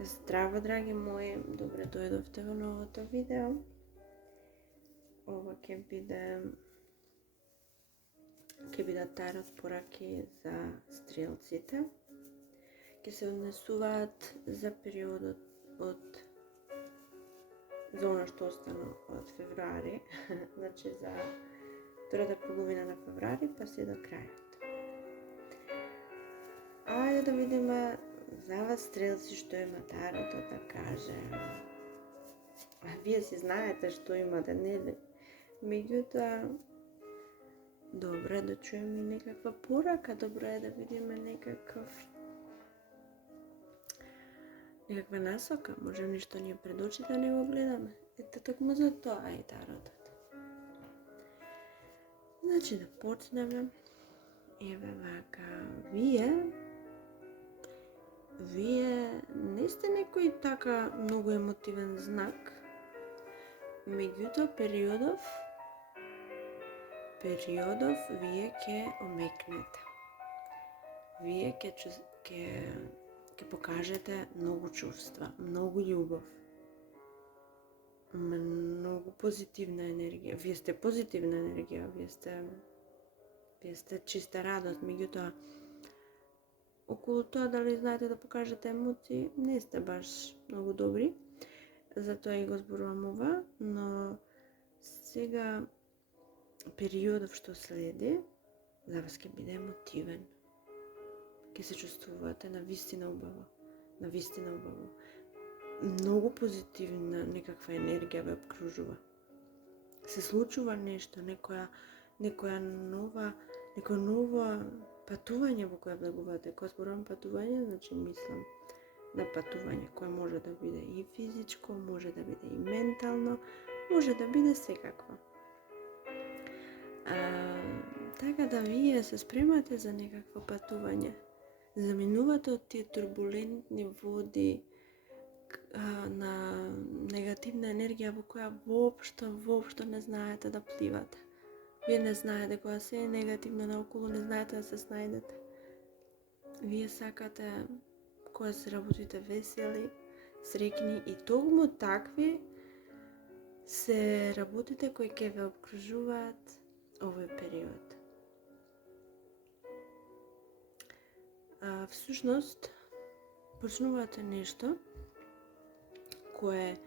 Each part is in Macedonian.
Здраво, драги мои, добре дојдовте во новото видео. Ова ќе бидат тарот пораки за стрелците. Ќе се однесуваат за периодот за она што остана од февруари, значи за втората половина на февруари па се до крајот. Ајде да видиме за вас стрелци што има таротот да каже. Вие си знаете што имате, нели? Меѓутоа, добро е да чуеме некаква порака, добро е да видиме некаква насока, може нешто ни пред очите да не го гледаме. Ете, токму за тоа е таротот. Значи да почнеме. Еве вака, вие не сте некој така многу емотивен знак, меѓутоа периодов вие ќе омекнете. Вие ќе покажете многу чувства, многу љубов, многу позитивна енергија. Вие сте позитивна енергија, вие сте чиста радост, меѓутоа околу тоа дали знаете да покажете емоции, не сте баш многу добри. Затоа и го зборувам ова, но сега периодов што следи за вас ќе биде емотивен. Ќе се чувствувате навистина убаво. Многу позитивна некаква енергија ве обкружува. Се случува нешто, некоја нова патување во кое влегувате. Кога зборувам патување, значи мислам на патување кое може да биде и физичко, може да биде и ментално, може да биде секакво. Така да вие се спремате за некакво патување. Заминувате од тие турбулентни води на негативна енергија во која воопшто не знаете да пливате. Вие не знаете кога се е негативно наоколу, не знаете да се снајдете. Вие сакате кога се работите весели, среќни и токму такви се работите кои ќе ве обкружуваат овој период. Всушност, почнувате нешто кое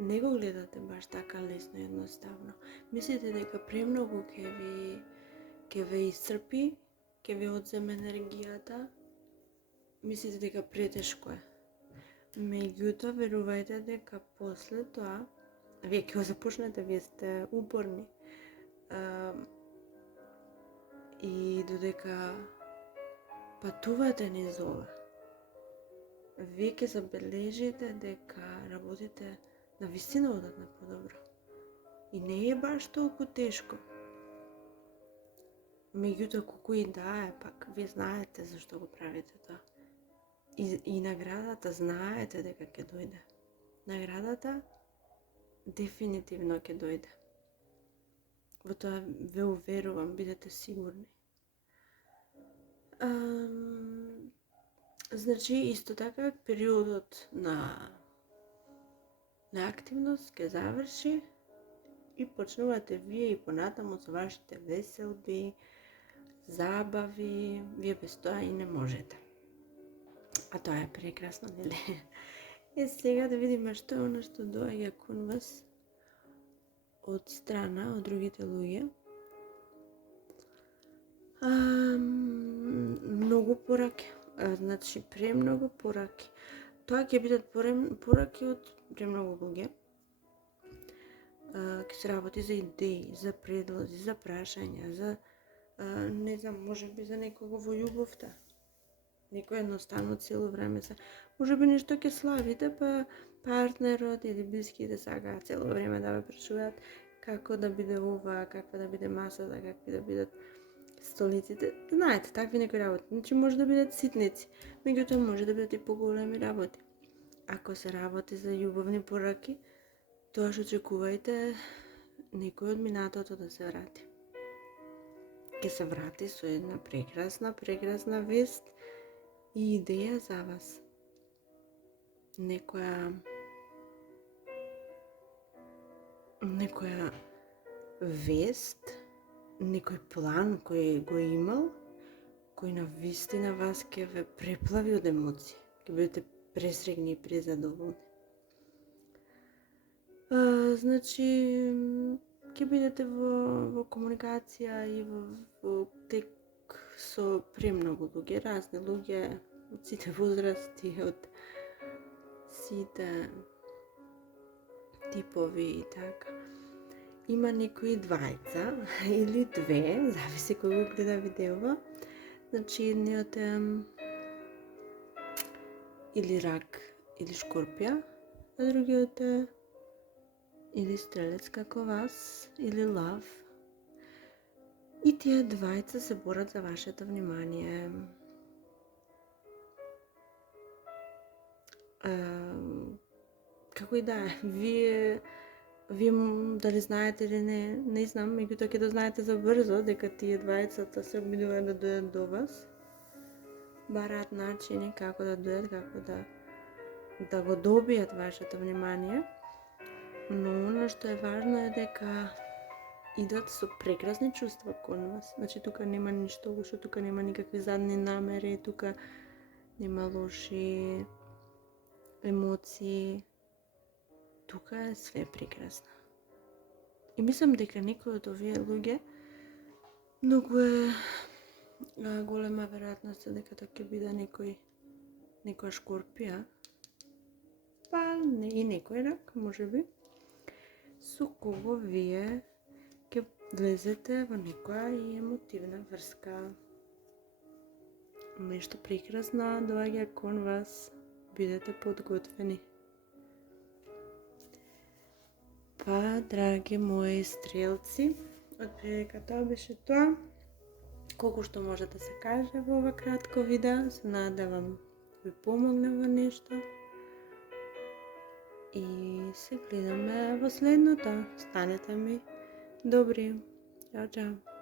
не го гледате баш така лесно и едноставно. Мислите дека премногу ќе ве исцрпи, ќе ве одземе енергијата, мислите дека претешко е. Меѓутоа, верувајте дека после тоа, вие ќе го започнете, вие сте упорни. И додека патувате низ ова, вие ќе забележите дека работите навистина одат на подобро. И не е баш толку тешко. Меѓутоа, колку и да е, пак, вие знаете зашто го правите тоа. И наградата знаете дека ќе дојде. Наградата дефинитивно ќе дојде. Во тоа ве уверувам, бидете сигурни. Значи, исто така, периодот на активност ќе заврши и почнувате вие и понатаму со вашите веселби, забави, вие без тоа и не можете. А тоа е прекрасно, нели? И сега да видиме што е оно што доаѓа кон вас од страна, од другите луѓе. Многу пораки, значи премногу пораки. Тоа ќе бидат пораки од премногу луѓе. Ќе се работи за идеи, за предлози, за прашања, за не знам, може би за некого во љубовта. Некој едноставно цело време може би нешто ќе славите, па партнерот или блиските сакаат цело време да ве прашуваат како да биде ова, каква да биде масата, какви да бидат столиците. Знаете, такви некои работи. Значи може да бидат ситници, меѓутоа може да бидат и поголеми работи. Ако се работи за љубовни пораки, тоа што очекувајте некој од минатото да се врати. Ќе се врати со една прекрасна вест и идеја за вас. некоја вест, некој план кој го имал, кој на вистина вас ќе ве преплави од емоции, ќе бидете пресрегни и презадоволни. Значи, ќе бидете во комуникација и во тек со премногу луѓе, разни луѓе, од сите возрасти, од сите типови и така. Има некои двајца или две, зависи кој го гледа видеова. Значи, едниот е или рак или шкорпија, а другиот е или стрелец како вас, или лав. И тие двајца се борат за вашето внимание. Како и да е, вие дали знаете или не знам, меѓутоа ќе да знаете за брзо дека тие двајцата се обидуваат да дојдат до вас. Бараат начини како да дојдат, како да го добијат вашето внимание. Но оно што е важно е дека идат со прекрасни чувства кон вас. Значи, тука нема ништо лошо, тука нема никакви задни намери, тука нема лоши емоции. Тука е све прекрасно. И мислам дека некој од овие луѓе многу е голема веројатност дека тоа ќе биде некоја шкорпија, па и некој рак, можеби, со кого вие ќе влезете во некоја и емотивна врска. Нешто прекрасно доаѓа кон вас, бидете подготвени. Па, драги мои стрелци, отприлика тоа беше тоа. Колку што може да се каже во ова кратко видео, се надевам ви помогне во нешто. И се гледаме во следното. Станете ми добри. Чао, чао.